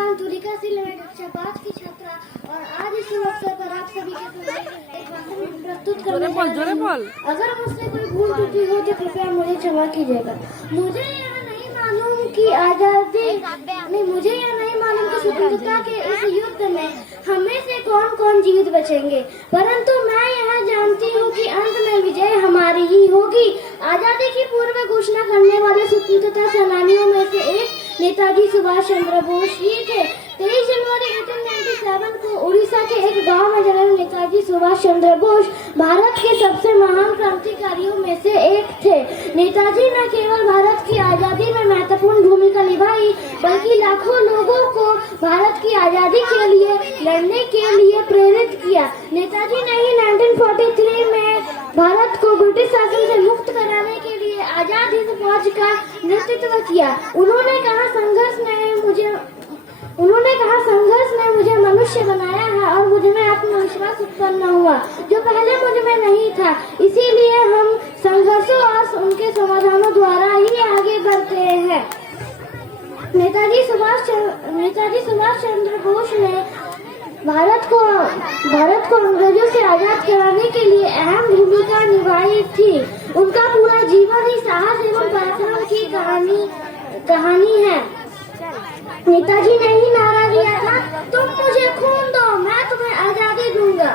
नाम तुलिका सिंह, मैं कक्षा 5 की छात्रा और आज इस अवसर पर आप सभी के सामने एक भाषण प्रस्तुत करने जा रही हूं। अगर मुझसे कोई भूल त्रुटि हो तो कृपया मुझे क्षमा कीजिएगा। मुझे यह नहीं मालूम कि स्वतंत्रता के इस युद्ध में हमें से कौन कौन जीवित बचेंगे, परंतु मैं यह जानती हूँ कि अंत में विजय हमारी ही होगी। आजादी की पूर्व घोषणा करने वाले स्वतंत्रता सेनानियों में से एक नेताजी सुभाष चंद्र बोस ही थे। 23 जनवरी 1897 को उड़ीसा के एक गांव में जन्मे नेताजी सुभाष चंद्र बोस भारत के सबसे महान क्रांतिकारियों में से एक थे। नेताजी न केवल भारत की आजादी में महत्वपूर्ण भूमिका निभाई, बल्कि लाखों लोगों को भारत की आजादी के लिए लड़ने के लिए प्रेरित किया। नेताजी ने ही 1943 में भारत को ब्रिटिश शासन से मुक्त कराने के लिए आजाद हिंद फौज का नेतृत्व किया। उन्होंने कहा संघर्ष ने मुझे मनुष्य बनाया है और मुझ में आत्मविश्वास उत्पन्न हुआ जो पहले मुझ में नहीं था। इसीलिए हम संघर्षों और उनके समाधानों द्वारा ही आगे बढ़ते हैं। नेताजी सुभाष चंद्र बोस ने भारत को अंग्रेजों से आजाद कराने के लिए अहम भूमिका निभाई थी। उनका पूरा जीवन ही साहस एवं पराक्रम की कहानी है। नेताजी ने ही नारा दिया था, तुम मुझे खून दो, मैं तुम्हें आजादी दूंगा।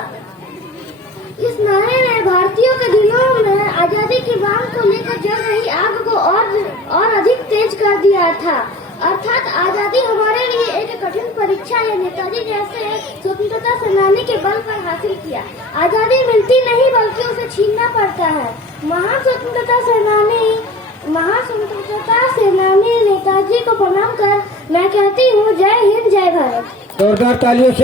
इस नारे ने भारतीयों के दिलों में आजादी की मांग को लेकर जल रही आग को और अधिक तेज कर दिया था। अर्थात आजादी हमारे लिए एक कठिन परीक्षा है। नेताजी जैसे स्वतंत्रता सेनानी के बल पर हासिल किया। आजादी मिलती नहीं बल्कि उसे छीनना पड़ता है। महान स्वतंत्रता सेनानी नेताजी को प्रणाम कर मैं कहती हूँ, जय हिंद, जय भारत। जोरदार तालियों से